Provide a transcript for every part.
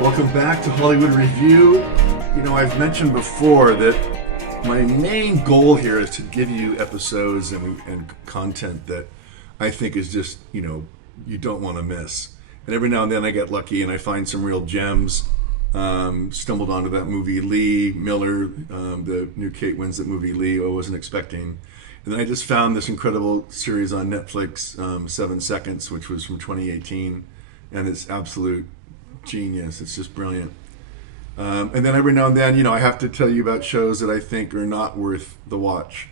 Welcome back to Hollywood Review. You know, I've mentioned before that my main goal here is to give you episodes and content that I think is just, you don't want to miss. And every now and then I get lucky and I find some real gems. Stumbled onto that movie Lee Miller, the new Kate Winslet movie Lee, I wasn't expecting. And then I just found this incredible series on Netflix, 7 Seconds, which was from 2018. And it's absolute genius. It's just brilliant. And then every now and then, I have to tell you about shows that I think are not worth the watch.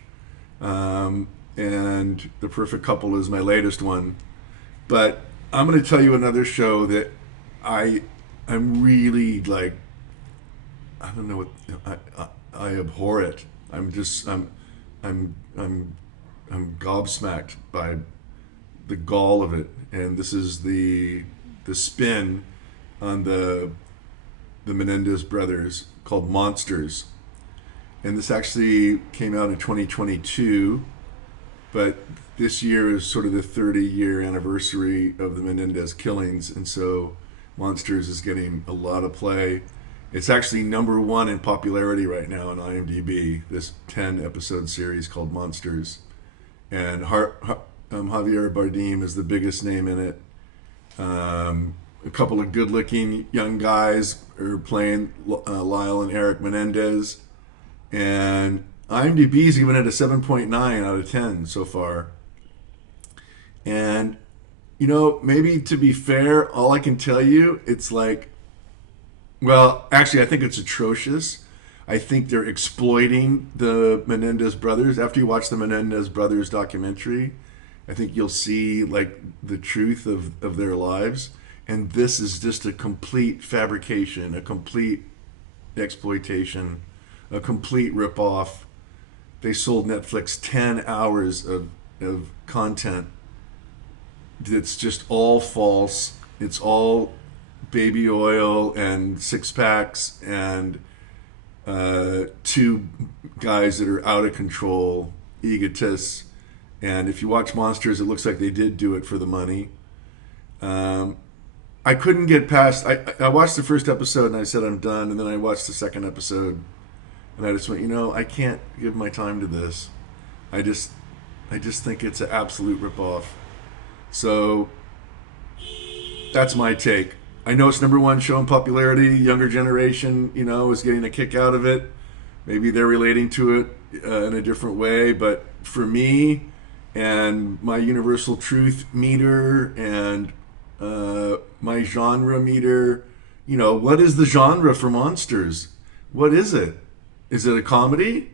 And The Perfect Couple is my latest one. But I'm going to tell you another show that I'm really like, I don't know what, I abhor it. I'm gobsmacked by the gall of it. And this is the spin on the Menendez brothers called Monsters. And this actually came out in 2022, but this year is sort of the 30-year anniversary of the Menendez killings, and so Monsters is getting a lot of play. It's actually number one in popularity right now on IMDb, this 10-episode series called Monsters. And Javier Bardem is the biggest name in it. A couple of good-looking young guys are playing Lyle and Eric Menendez, and IMDb's given it a 7.9 out of 10 so far. And maybe to be fair, all I can tell you, it's like, well, actually, I think it's atrocious. I think they're exploiting the Menendez brothers. After you watch the Menendez brothers documentary, I think you'll see like the truth of their lives. And this is just a complete fabrication, a complete exploitation, a complete ripoff. They sold Netflix 10 hours of content that's just all false. It's all baby oil and six packs and two guys that are out of control, egotists. And if you watch Monsters, it looks like they did do it for the money. I couldn't get past. I watched the first episode and I said I'm done, and then I watched the second episode, and I just went, I can't give my time to this. I just think it's an absolute ripoff. So that's my take. I know it's number one show in popularity. Younger generation, is getting a kick out of it. Maybe they're relating to it in a different way, but for me and my universal truth meter and my genre meter, what is the genre for Monsters? What is it? Is it a comedy?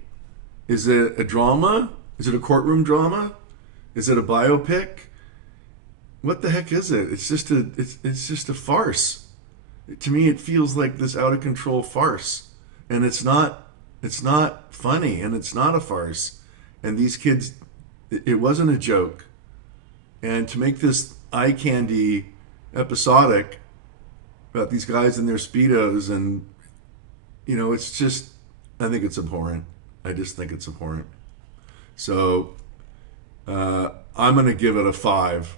Is it a drama? Is it a courtroom drama? Is it a biopic? What the heck is it? It's just a farce. To me, it feels like this out of control farce, and it's not funny, and it's not a farce. And these kids, it wasn't a joke. And to make this eye candy episodic about these guys in their Speedos, and it's just, I think it's abhorrent. I just think it's abhorrent. So I'm going to give it a 5.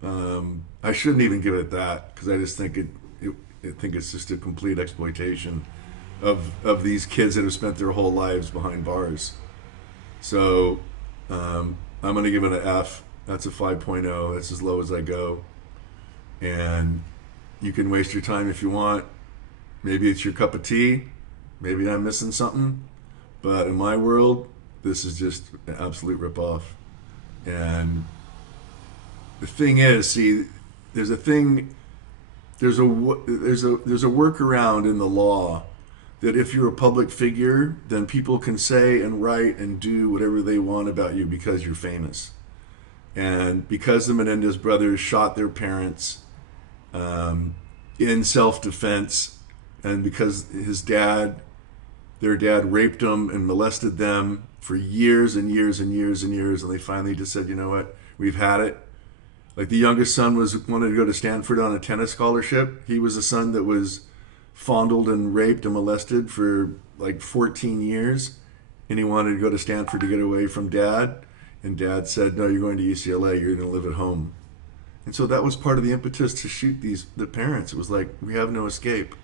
I shouldn't even give it that, because I just think I think it's just a complete exploitation of these kids that have spent their whole lives behind bars. So I'm going to give it an F. That's a 5.0. That's as low as I go. And you can waste your time if you want. Maybe it's your cup of tea. Maybe I'm missing something. But in my world, this is just an absolute ripoff. And the thing is, see, there's a workaround in the law that if you're a public figure, then people can say and write and do whatever they want about you because you're famous. And because the Menendez brothers shot their parents in self-defense, and because their dad raped them and molested them for years and years and years and years, and they finally just said, you know what, we've had it. Like the youngest son wanted to go to Stanford on a tennis scholarship. He was a son that was fondled and raped and molested for like 14 years, and he wanted to go to Stanford to get away from dad. And dad said, no, you're going to UCLA. You're going to live at home. And so that was part of the impetus to shoot the parents. It was like, we have no escape.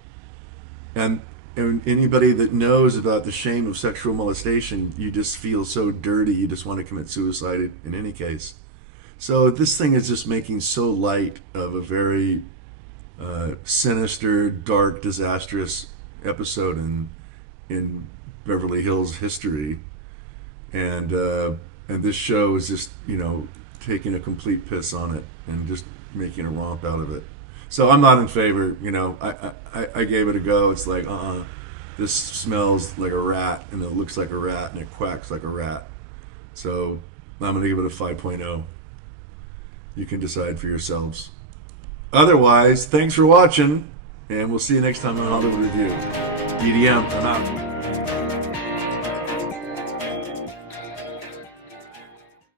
And anybody that knows about the shame of sexual molestation, you just feel so dirty, you just want to commit suicide in any case. So this thing is just making so light of a very sinister, dark, disastrous episode in Beverly Hills history, and this show is just, you know, taking a complete piss on it and just making a romp out of it. So I'm not in favor. You know, I gave it a go. It's like, this smells like a rat, and it looks like a rat, and it quacks like a rat. So I'm going to give it a 5.0. You can decide for yourselves. Otherwise, thanks for watching, and we'll see you next time on Hollywood Review. DDM, I'm out.